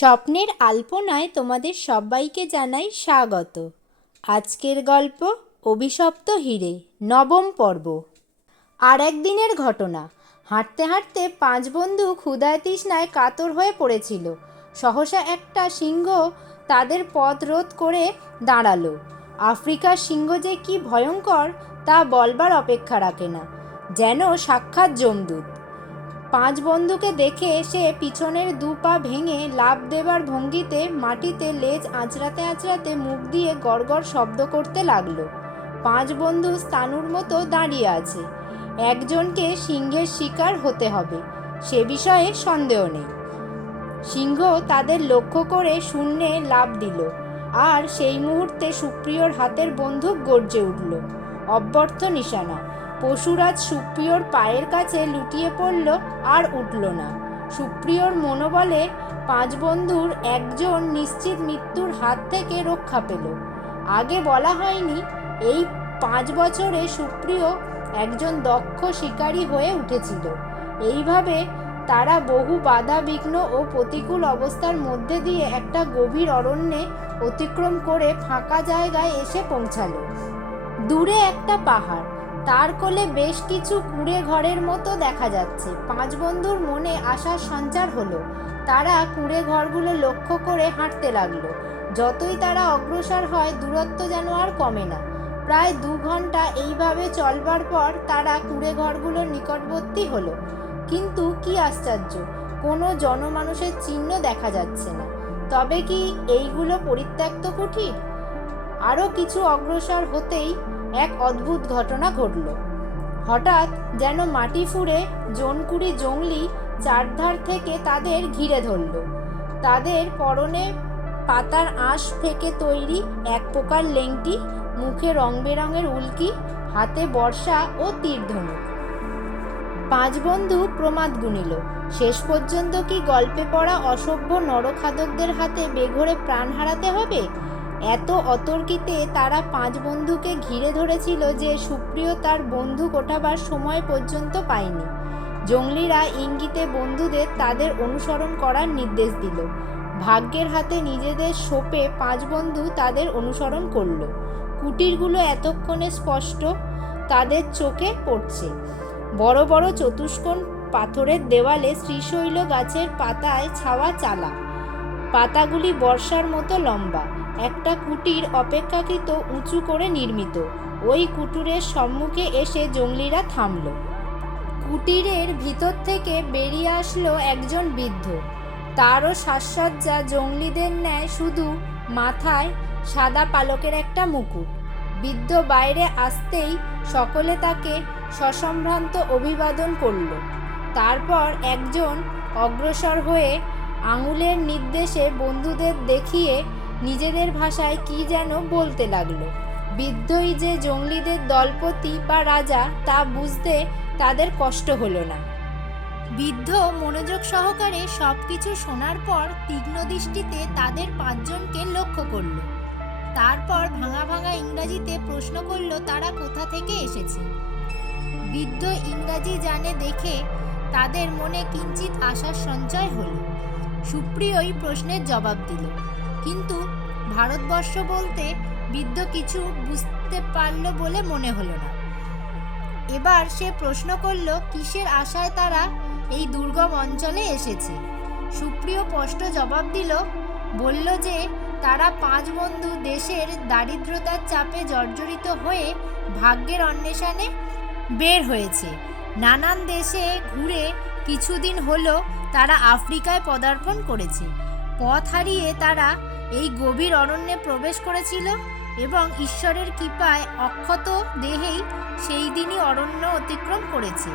স্বপ্নের আলপনায় তোমাদের সবাইকে জানাই স্বাগত। আজকের গল্প অভিশপ্ত হিরে, নবম পর্ব। আর একদিনের ঘটনা। হাঁটতে হাঁটতে পাঁচ বন্ধু ক্ষুধায় তৃষ্ণায় কাতর হয়ে পড়েছিল। সহসা একটা সিংহ তাদের পথ রোধ করে দাঁড়ালো। আফ্রিকার সিংহ যে কি ভয়ঙ্কর তা বলবার অপেক্ষা রাখে না, যেন সাক্ষাৎ যমদূত। পাঁচ বন্ধুকে দেখে সে পিছনের দু পা ভেঙে লাফ দেবার ভঙ্গিতে মাটিতে লেজ আঁচড়াতে আঁচড়াতে মুখ দিয়ে গড়গড় শব্দ করতে লাগলো। পাঁচ বন্ধু স্তানুর মতো দাঁড়িয়ে আছে। একজনকে সিংহের শিকার হতে হবে, সে বিষয়ে সন্দেহ নেই। সিংহ তাদের লক্ষ্য করে শূন্যে লাফ দিল, আর সেই মুহূর্তে সুপ্রিয়র হাতের বন্দুক গর্জে উঠল। অব্যর্থ নিশানা। পশুরাজ সুপ্রিয়র পায়ের কাছে লুটিয়ে পড়ল আর উঠল না। সুপ্রিয়র মনোবলে পাঁচ বন্ধুর একজন নিশ্চিত মৃত্যুর হাত থেকে রক্ষা পেল। আগে বলা হয়নি, এই 5 বছরে সুপ্রিয় একজন দক্ষ শিকারী হয়ে উঠেছিল। এইভাবে তারা বহু বাধা বিঘ্ন ও প্রতিকূল অবস্থার মধ্যে দিয়ে একটা গভীর অরণ্যে অতিক্রম করে ফাঁকা জায়গায় এসে পৌঁছালো। দূরে একটা পাহাড়, তার কোলে বেশ কিছু কুঁড়ে ঘরের মতো দেখা যাচ্ছে। পাঁচ বন্ধুর মনে আশার সঞ্চার হলো। তারা কুঁড়ে ঘরগুলো লক্ষ্য করে হাঁটতে লাগলো। যতই তারা অগ্রসর হয়, দূরত্ব যেন আর কমে না। প্রায় 2 ঘন্টা এইভাবে চলবার পর তারা কুঁড়ে ঘরগুলোর নিকটবর্তী হলো। কিন্তু কি আশ্চর্য, কোনো জনমানুষের চিহ্ন দেখা যাচ্ছে না। তবে কি এইগুলো পরিত্যক্ত কুঠির? আরও কিছু অগ্রসর হতেই এক অদ্ভুত ঘটনা ঘটল। হঠাৎ যেন মাটি ফুঁড়ে জনকুড়ি জংলি চারধার থেকে তাদের ঘিরে ধরল। তাদের পরনে পাতার আঁশ থেকে তৈরি এক প্রকার লেংটি, মুখে রং বেরঙের উল্কি, হাতে বর্ষা ও তীরধনুক। পাঁচ বন্ধু প্রমাদ গুনিল, শেষ পর্যন্ত কি গল্পে পড়া অসভ্য নরখাদকদের হাতে বেঘোরে প্রাণ হারাতে হবে? এত অতর্কিতে তারা পাঁচ বন্ধুকে ঘিরে ধরেছিল যে সুপ্রিয় তার বন্দুক ওঠাবার সময় পর্যন্ত পায়নি। জঙ্গলিরা ইঙ্গিতে বন্ধুদের তাদের অনুসরণ করার নির্দেশ দিল। ভাগ্যের হাতে নিজেদের সঁপে পাঁচ বন্ধু তাদের অনুসরণ করল। কুটিরগুলো এতক্ষণে স্পষ্ট তাদের চোখে পড়ছে। বড় বড় চতুষ্কোণ পাথরের দেওয়ালে শ্রীশৈল গাছের পাতায় ছাওয়া চালা। পাতাগুলি বর্ষার মতো লম্বা। একটা কুটির অপেক্ষাকৃত উঁচু করে নির্মিত। ওই কুটিরের সম্মুখে এসে জঙ্গলিরা থামল। কুটিরের ভিতর থেকে বেরিয়ে আসলো একজন বৃদ্ধ। তারও সাজসজ্জা জঙ্গলিদের ন্যায়, শুধু মাথায় সাদা পালকের একটা মুকুট। বৃদ্ধ বাইরে আসতেই সকলে তাকে সসম্ভ্রান্ত অভিবাদন করল। তারপর একজন অগ্রসর হয়ে আঙুলের নির্দেশে বন্ধুদের দেখিয়ে নিজেদের ভাষায় কি যেন বলতে লাগলো। বৃদ্ধই যে জঙ্গলিদের দলপতি বা রাজা তা বুঝতে তাদের কষ্ট হলো না। বৃদ্ধ মনোযোগ সহকারে সব কিছু শোনার পর তীক্ষ্ণ দৃষ্টিতে তাদের 5 জনকে লক্ষ্য করল। তারপর ভাঙা ভাঙা ইংরাজিতে প্রশ্ন করল তারা কোথা থেকে এসেছে। বৃদ্ধ ইংরাজি জানে দেখে তাদের মনে কিঞ্চিত আশার সঞ্চয় হলো। সুপ্রিয়ই প্রশ্নের জবাব দিল, কিন্তু ভারতবর্ষ বলতে বৃদ্ধ কিছু বুঝতে পারল বলে মনে হলো না। এবার সে প্রশ্ন করল কিসের আশায় তারা এই দুর্গম অঞ্চলে এসেছে। সুপ্রিয় স্পষ্ট জবাব দিল, বলল যে তারা 5 বন্ধু দেশের দারিদ্রতার চাপে জর্জরিত হয়ে ভাগ্যের অন্বেষণে বের হয়েছে। নানান দেশে ঘুরে কিছুদিন হলো তারা আফ্রিকায় পদার্পণ করেছে। পথ হারিয়ে তারা এই গভীর অরণ্যে প্রবেশ করেছিল এবং ঈশ্বরের কৃপায় অক্ষত দেহেই সেই দিনই অরণ্য অতিক্রম করেছে।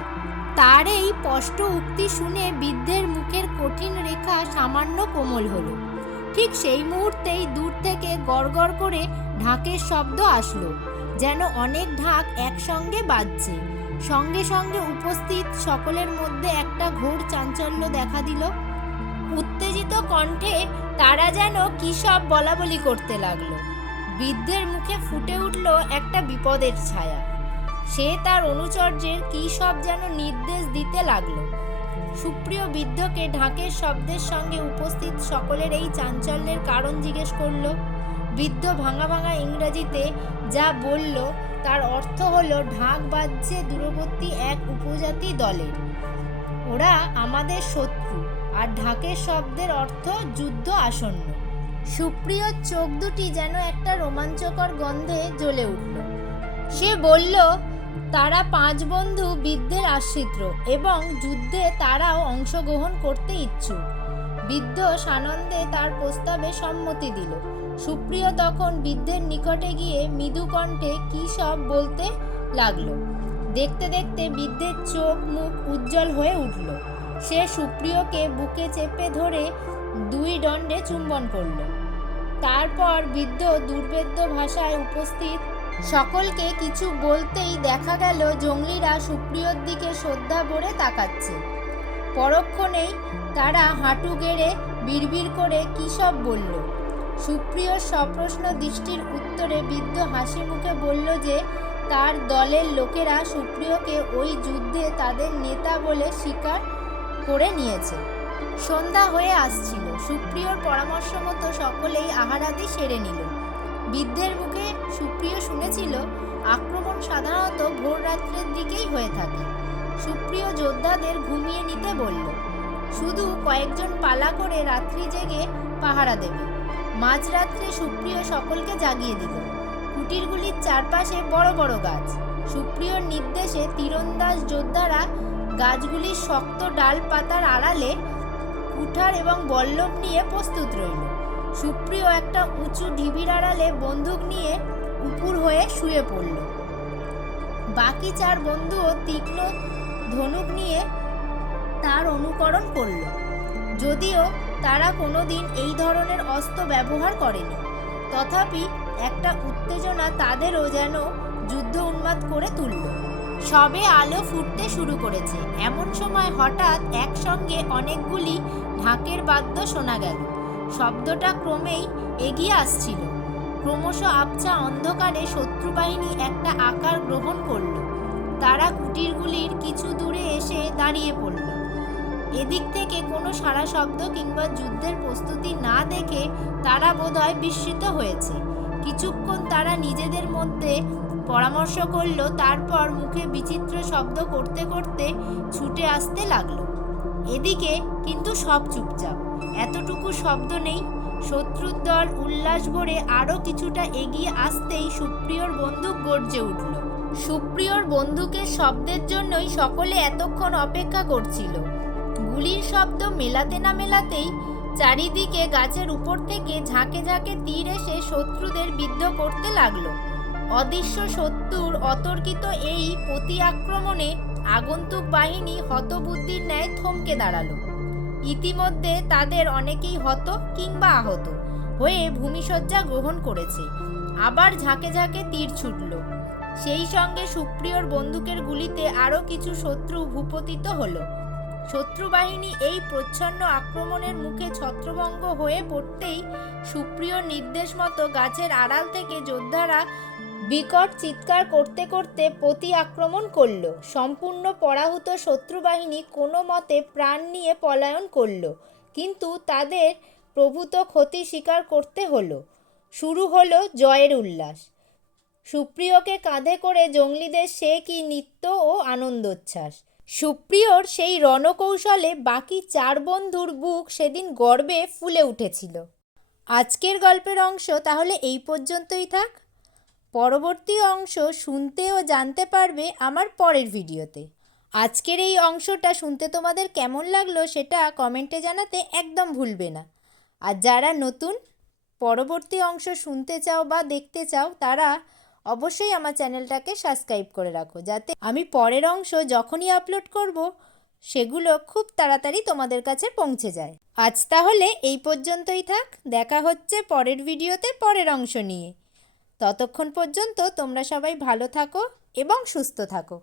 তার এই স্পষ্ট উক্তি শুনে বৃদ্ধের মুখের কঠিন রেখা সামান্য কোমল হলো। ঠিক সেই মুহূর্তেই দূর থেকে গড়গড় করে ঢাকের শব্দ আসলো, যেন অনেক ঢাক একসঙ্গে বাজছে। সঙ্গে সঙ্গে উপস্থিত সকলের মধ্যে একটা ঘোর চাঞ্চল্য দেখা দিল। উত্তেজিত কণ্ঠে তারা যেন কী সব বলাবলি করতে লাগলো। বৃদ্ধের মুখে ফুটে উঠল একটা বিপদের ছায়া। সে তার অনুচরদের কী সব যেন নির্দেশ দিতে লাগলো। সুপ্রিয় বৃদ্ধকে ঢাকের শব্দের সঙ্গে উপস্থিত সকলের এই চাঞ্চল্যের কারণ জিজ্ঞেস করল। বৃদ্ধ ভাঙা ভাঙা ইংরাজিতে যা বলল তার অর্থ হলো, ঢাক বাজছে দূরবর্তী এক উপজাতি দলের, ওরা আমাদের শত্রু, আর ঢাকের শব্দের অর্থ যুদ্ধ আসন্ন। সুপ্রিয়র চোখ দুটি যেন একটা রোমাঞ্চকর গন্ধে জ্বলে উঠল। সে বলল, তারা 5 বন্ধু বৃদ্ধের আশ্রিত এবং যুদ্ধে তারাও অংশগ্রহণ করতে ইচ্ছুক। বৃদ্ধ সানন্দে তার প্রস্তাবে সম্মতি দিল। সুপ্রিয় তখন বৃদ্ধের নিকটে গিয়ে মৃদু কণ্ঠে কী সব বলতে লাগলো। দেখতে দেখতে বৃদ্ধের চোখ মুখ উজ্জ্বল হয়ে উঠল। সে সুপ্রিয়কে বুকে চেপে ধরে 2 দণ্ডে চুম্বন করল। তারপর বৃদ্ধ দুর্ভেদ্য ভাষায় উপস্থিত সকলকে কিছু বলতেই দেখা গেল জঙ্গলিরা সুপ্রিয়র দিকে শ্রদ্ধা ভরে তাকাচ্ছে। পরক্ষণেই তারা হাঁটু গেড়ে বিড়বিড় করে কী সব বলল। সুপ্রিয়র সপ্রশ্ন দৃষ্টির উত্তরে বৃদ্ধ হাসি মুখে বলল যে তার দলের লোকেরা সুপ্রিয়কে ওই যুদ্ধে তাদের নেতা বলে স্বীকার করে নিয়েছে। সন্ধ্যা হয়ে আসছিল। সুপ্রিয়র পরামর্শ মতো সকলেই আহারাদি সেরে নিল। বৃদ্ধের মুখে সুপ্রিয় শুনেছিল, আক্রমণ সাধারণত ভোর রাত্রের দিকেই হয়ে থাকে। সুপ্রিয় যোদ্ধাদের ঘুমিয়ে নিতে বলল। শুধু কয়েকজন পালা করে রাত্রি জেগে পাহারা দেবে। মাঝরাত্রে সুপ্রিয় সকলকে জাগিয়ে দিল। কুটিরগুলির চারপাশে বড় বড় গাছ। সুপ্রিয়র নির্দেশে তীরন্দাজ যোদ্ধারা গাছগুলির শক্ত ডাল পাতার আড়ালে কুঠার এবং বল্লম নিয়ে প্রস্তুত রইল। সুপ্রিয় একটা উঁচু ঢিবির আড়ালে বন্দুক নিয়ে উপুর হয়ে শুয়ে পড়ল। বাকি 4 বন্ধুও তীক্ষ্ণ ধনুক নিয়ে তার অনুকরণ করল, যদিও তারা কোনোদিন এই ধরনের অস্ত্র ব্যবহার করেনি। তথাপি একটা উত্তেজনা তাদেরও যেন যুদ্ধ উন্মাদ করে তুলল। সবে আলো ফুটতে শুরু করেছে, এমন সময় হঠাৎ একসঙ্গে অনেকগুলি ঢাকের বাদ্য শোনা গেল। শব্দটা ক্রমেই এগিয়ে আসছিল। ক্রমশ আবছা অন্ধকারে শত্রুবাহিনী একটা আকার গ্রহণ করল। তারা কুটিরগুলির কিছু দূরে এসে দাঁড়িয়ে পড়ল। এদিক থেকে কোনো সাড়া শব্দ কিংবা যুদ্ধের প্রস্তুতি না দেখে তারা বোধহয় বিস্মিত হয়েছে। কিছুক্ষণ তারা নিজেদের মধ্যে পরামর্শ করল, তারপর মুখে বিচিত্র শব্দ করতে করতে ছুটে আসতে লাগলো। এদিকে কিন্তু সব চুপচাপ, এতটুকু শব্দ নেই। শত্রুর দল উল্লাস ভরে আরও কিছুটা এগিয়ে আসতেই সুপ্রিয়র বন্দুক গর্জে উঠল। সুপ্রিয়র বন্দুকের শব্দের জন্যই সকলে এতক্ষণ অপেক্ষা করছিল। গুলির শব্দ মেলাতে না মেলাতেই চারিদিকে গাছের উপর থেকে ঝাঁকে ঝাঁকে তীর এসে শত্রুদের বিদ্ধ করতে লাগলো। অদৃশ্য শত্রুর অতর্কিত এই প্রতি আক্রমণে আগন্তুক বাহিনী হতবুদ্ধির ন্যায় থমকে দাঁড়ালো। ইতিমধ্যে তাদের অনেকেই হত কিংবা আহত হয়ে ভূমিশয্যা গ্রহণ করেছে। আবার ঝাঁকে ঝাঁকে তীর ছুটল। সেই সঙ্গে সুপ্রিয়র বন্দুকের গুলিতে আরও কিছু শত্রু ভূপতিত হলো। শত্রুবাহিনী এই প্রচ্ছন্ন আক্রমণের মুখে ছত্রভঙ্গ হয়ে পড়তেই সুপ্রিয়র নির্দেশ মতো গাছের আড়াল থেকে যোদ্ধারা বিকট চিৎকার করতে করতে প্রতি আক্রমণ করল। সম্পূর্ণ পরাহত শত্রুবাহিনী কোনো মতে প্রাণ নিয়ে পলায়ন করল, কিন্তু তাদের প্রভূত ক্ষতি স্বীকার করতে হলো। শুরু হলো জয়ের উল্লাস। সুপ্রিয়কে কাঁধে করে জঙ্গলিদের সে কি নৃত্য ও আনন্দোচ্ছ্বাস! সুপ্রিয়র সেই রণকৌশলে বাকি 4 বন্ধুর বুক সেদিন গর্বে ফুলে উঠেছিল। আজকের গল্পের অংশ তাহলে এই পর্যন্তই থাক। পরবর্তী অংশ শুনতে ও জানতে পারবে আমার পরের ভিডিওতে। আজকের এই অংশটা শুনতে তোমাদের কেমন লাগলো সেটা কমেন্টে জানাতে একদম ভুলবে না। আর যারা নতুন পরবর্তী অংশ শুনতে চাও বা দেখতে চাও তারা অবশ্যই আমার চ্যানেলটাকে সাবস্ক্রাইব করে রাখো, যাতে আমি পরের অংশ যখনই আপলোড করব সেগুলো খুব তাড়াতাড়ি তোমাদের কাছে পৌঁছে যায়। আজ তাহলে এই পর্যন্তই থাক। দেখা হচ্ছে পরের ভিডিওতে পরের অংশ নিয়ে। ততক্ষণ পর্যন্ত তোমরা সবাই ভালো থাকো এবং সুস্থ থাকো।